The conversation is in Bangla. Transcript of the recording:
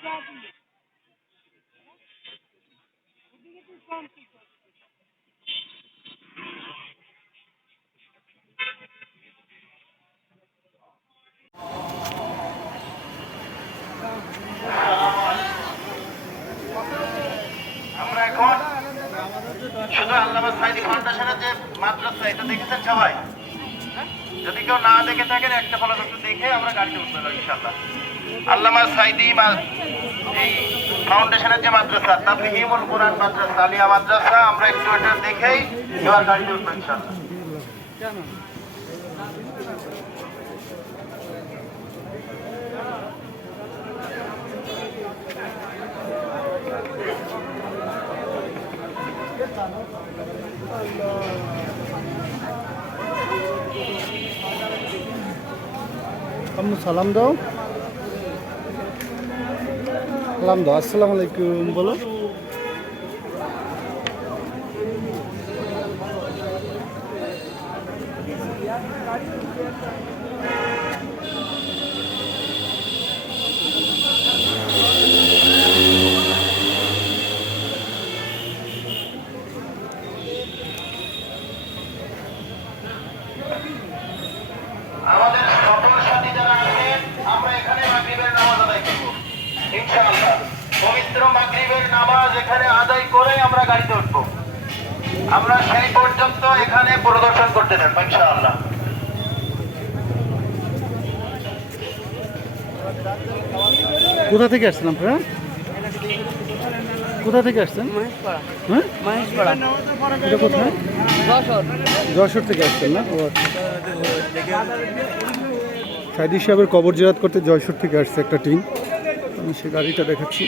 আমরা এখন শুধু আল্লামা সাঈদী ফাউন্ডেশনের যে মাদ্রাসা এটা দেখেছেন সবাই? যদি কেউ না দেখে থাকেন একটা ফলক একটু দেখে আমরা গাড়িতে উঠতে পারি ইনশাআল্লাহ। আল্লামা সাঈদী এই ফাউন্ডেশনের যে মাদ্রাসা তাফহিমুল কুরআন মাদ্রাসা আলিয়া মাদ্রাসা, আমরা একটু এটা দেখেই এবার গাড়িতে উঠবো ইনশাআল্লাহ। সালাম দাও, সালাম দাও, আসসালামু আলাইকুম বলো। আমাদের সফর সাথী যারা আছেন আমরা এখানে মাগরিবের নামাজ আদায় করব ইনশাআল্লাহ। পবিত্র মাগরিবের নামাজ এখানে আদায় করে আমরা গাড়িতে উঠব। আমরা সেই পর্যন্ত এখানে পরিদর্শন করতে থাকব ইনশাআল্লাহ। কোথা থেকে আসছেন আপনারা? কোথা থেকে আসছেন? হ্যাঁ, এটা কোথায়? যশোর থেকে আসছেন না? ও আচ্ছা। সাঈদী সাহেবের কবর জিয়ারত করতে যশোর থেকে আসছে একটা টিম। আমি সে গাড়িটা দেখাচ্ছি।